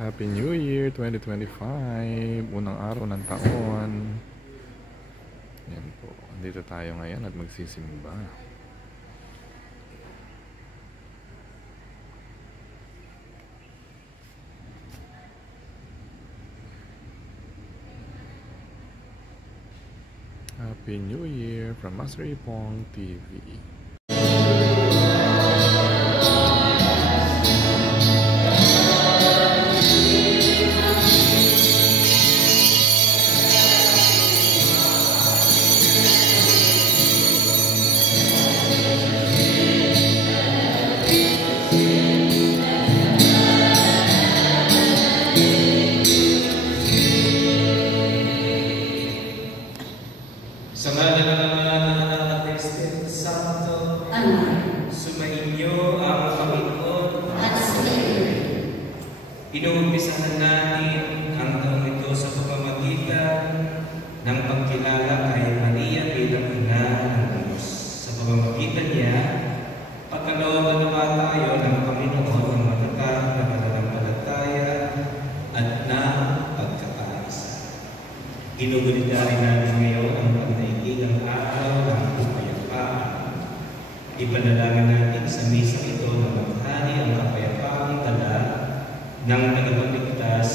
Happy New Year 2025! Unang araw ng taon. Yan po. Andito tayo ngayon at magsisimba. Happy New Year from Master Ipong TV. Sa ngalan ng Ama at ng Espiritu Santo, Amen. sumainyo ang Panginoon At sa iyo. Inuumpisahan natin ang taong ito sa pamamagitan ng pagkilala kay Maria bilang ina ng Diyos. Sa pamamagitan niya, pagkaloob na naman tayo ng Panginoon ng matatag na pananampalataya at na pagkakaisa. Ginugunita rin natin ngayon ang pagdaigdigang araw ng kapayapaan. Ipanalangin natin sa misang ito na maghari ang kapayapaang dala ng tagapagligtas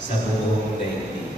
sa buong daigdig.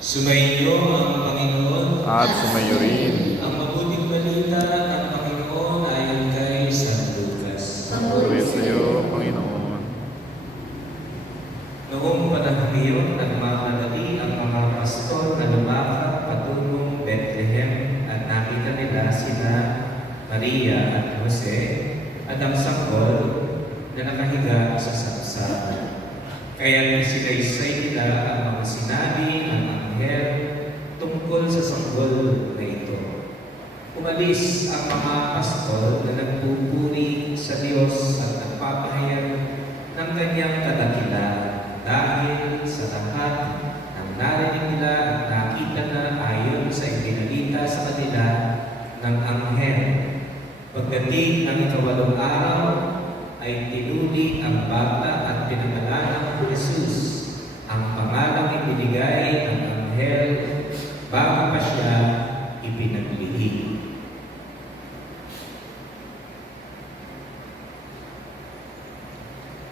Sumainyo ang Panginoon At sumayo rin. ang mabuting balita ng Panginoon ayon kay San Lucas. Puri sa iyo, Panginoon. Noong panahon iyon, nagmamadali ang mga pastor na lumakad patungong Bethlehem at nakita nila sina Maria at Jose at ang sanggol na nakahiga sa saksakan. Kaya sinaysay nila ang mga sinabi ng anghel tungkol sa sanggol na ito. Umalis ang mga pastor na nagpupuri sa Diyos at nagpapahayag ng kanyang kadakilaan dahil sa lahat ng narinig nila at nakita na ayon sa ipinalita sa kanila ng anghel. Pagdating ng ikawalong araw, ay tinuli ang bata at pinangalan ng Jesus, ang pangalang ibinigay ng anghel bago pa siya ipinaglihim.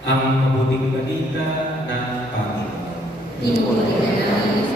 Ang mabuting balita ng Panginoon. Pinupuri ka namin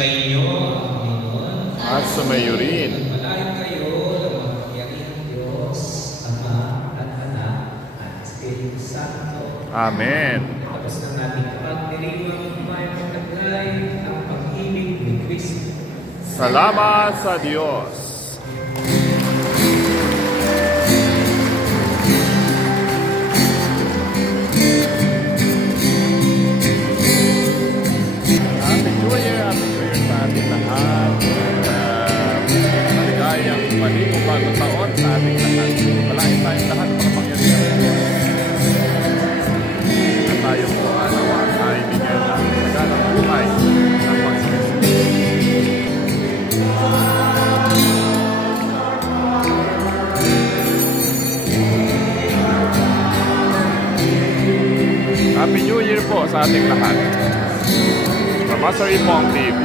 Sumainyo ang Panginoon. At sumayo rin. Malayo kayo ng makapangyarihang Diyos, Ama at Anak at Espiritu Santo. Amen. Tapos ng ating pagdiriwang may pagkaglay ng pag-ibig ni Kristo. Salamat sa Diyos. Happy New Year sa ating lahat. Maligayang panibong bagong taon sa ating lahat. Malain tayong lahat mga pangyarihan. Na tayo po alawa ay bigyan ng magalang buhay ng pagsisimula. Happy New Year po sa ating lahat. From Master Ipong TV.